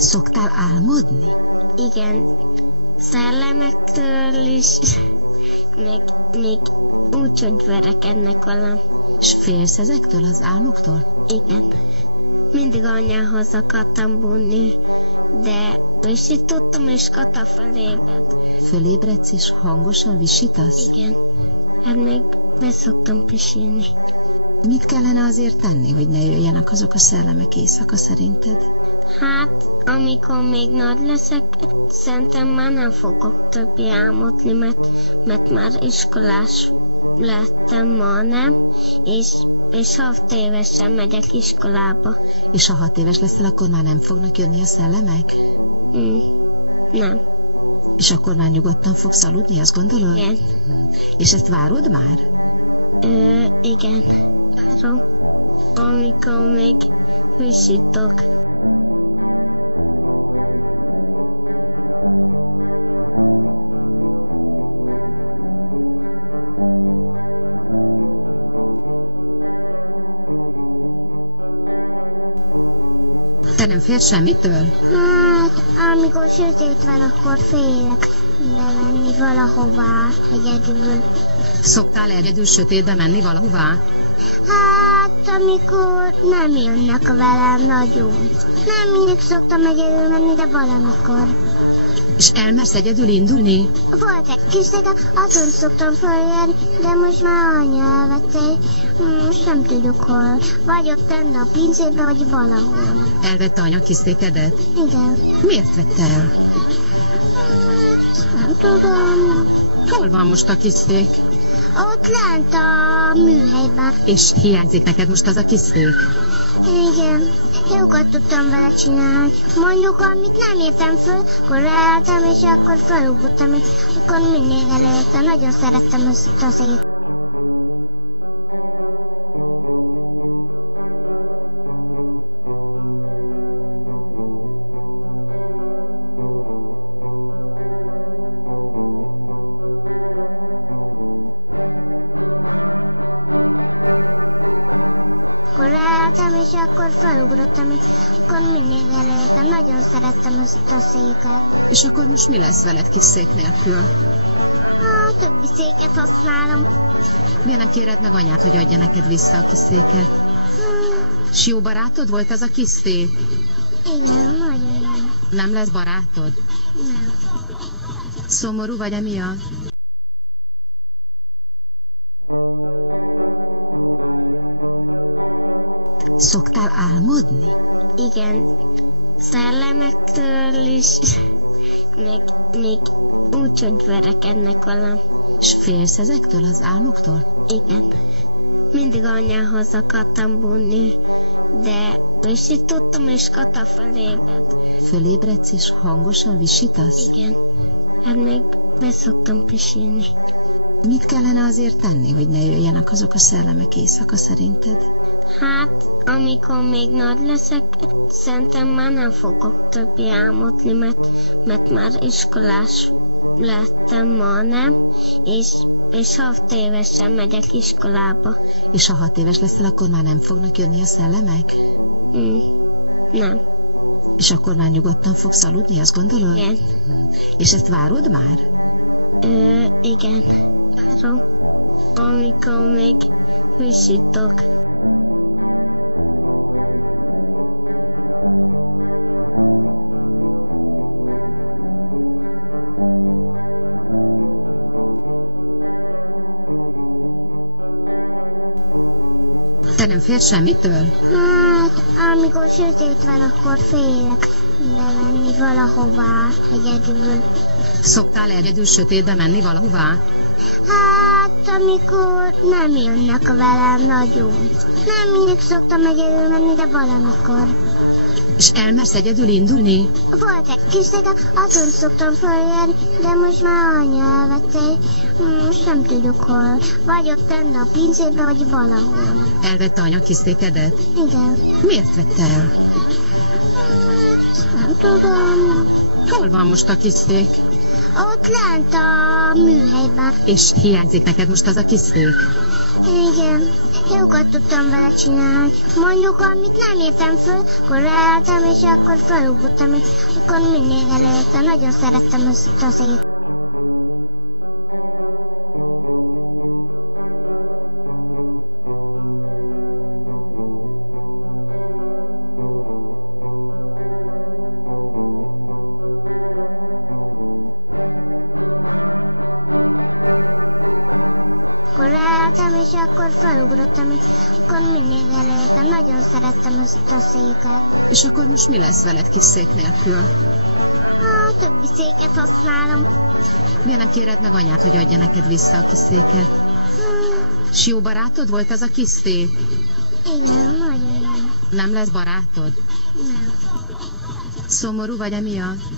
Szoktál álmodni? Igen. Szellemektől is, még úgy, hogy verekednek velem. S félsz ezektől az álmoktól? Igen. Mindig anyához akartam bújni, de visítottam, és Kata felébred. Fölébredsz és hangosan visítasz? Igen. Hát még beszoktam pisilni. Mit kellene azért tenni, hogy ne jöjjenek azok a szellemek éjszaka szerinted? Hát, amikor még nagy leszek, szerintem már nem fogok többé álmodni, mert már iskolás lettem ma, nem? És 6 évesen megyek iskolába. És ha 6 éves leszel, akkor már nem fognak jönni a szellemek? Nem. És akkor már nyugodtan fogsz aludni, azt gondolod? Igen. És ezt várod már? Igen. Várom. Amikor még visítok. Te nem félsz semmitől? Hát, amikor sötét van, akkor félek bemenni valahová egyedül. Szoktál egyedül sötétbe menni valahová? Hát, amikor nem jönnek velem nagyon. Nem mindig szoktam egyedül menni, de valamikor. És elmersz egyedül indulni? Volt egy kis szeke, azon szoktam feljárni, de most már anya elvette. Most nem tudjuk hol. Vagy ott tenne a pincébe, vagy valahol. Elvette anya kisztékedet? Igen. Miért vette el? Nem tudom. Hol van most a kiszték? Ott lent a műhelyben. És hiányzik neked most az a kiszték? Igen. Jókat tudtam vele csinálni. Mondjuk, amit nem értem föl, akkor leálltam, és akkor felugrottam, és akkor mindig elértem. Nagyon szerettem ezt az éget. Akkor leálltam, és akkor felugrottam, és akkor mindig elértem. Nagyon szerettem ezt a széket. És akkor most mi lesz veled kis szék nélkül? A többi széket használom. Miért nem kéred meg anyát, hogy adja neked vissza a kis széket? S jó barátod volt az a kis szék? Igen, nagyon jó. Nem lesz barátod? Nem. Szomorú vagy emiatt? Szoktál álmodni? Igen. Szellemektől is, még úgy, hogy verekednek velem. S félsz ezektől az álmoktól? Igen. Mindig anyához akartam bújni, de visítottam, és Kata felébred. Fölébredsz és hangosan visítasz? Igen. Hát még beszoktam pisilni. Mit kellene azért tenni, hogy ne jöjjenek azok a szellemek éjszaka szerinted? Hát, amikor még nagy leszek, szerintem már nem fogok többé álmodni, mert már iskolás lettem ma, nem? És 6 évesen megyek iskolába. És ha 6 éves leszel, akkor már nem fognak jönni a szellemek? Nem. És akkor már nyugodtan fogsz aludni, azt gondolod? Igen. És ezt várod már? Igen. Várom. Amikor még visítok. Te nem félsz semmitől? Hát, amikor sötét van, akkor félek bemenni valahová egyedül. Szoktál egyedül sötétbe menni valahová? Hát, amikor nem jönnek velem nagyon. Nem mindig szoktam egyedül menni, de valamikor. És elmersz egyedül indulni? Volt egy kis szeke, azon szoktam feljárni, de most már anya elvette. Most nem tudjuk hol. Vagy ott tenne a pincébe, vagy valahol. Elvette anya kisztékedet? Igen. Miért vette el? Nem tudom. Hol van most a kiszték? Ott lent a műhelyben. És hiányzik neked most az a kiszték? Igen, jókat tudtam vele csinálni. Mondjuk, amit nem értem föl, akkor ráálltam, és akkor felugrottam, és akkor mindig előttem. Nagyon szerettem ezt a széket. Akkor ráálltam, és akkor felugrottam, és akkor mindig előttem. Nagyon szerettem ezt a széket. És akkor most mi lesz veled kis szék nélkül? A többi széket használom. Miért nem kéred meg anyát, hogy adja neked vissza a kis széket? És jó barátod volt az a kis szék? Igen, nagyon jó. Nem lesz barátod? Nem. Szomorú vagy emiatt?